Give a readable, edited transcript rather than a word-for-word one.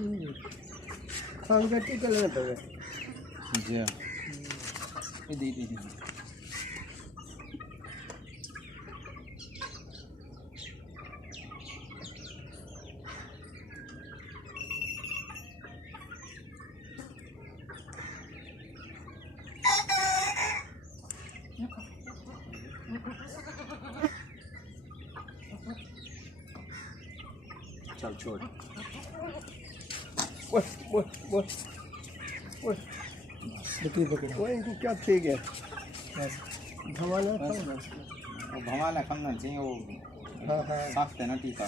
खांगा टीका लेना पड़ेगा जी हाँ ये दे चल छोड़ बकरी पकड़ा वो इनको क्या ठीक है भवाना भवाना खमना चाहिए वो हाँ हाँ सख्त है ना टीका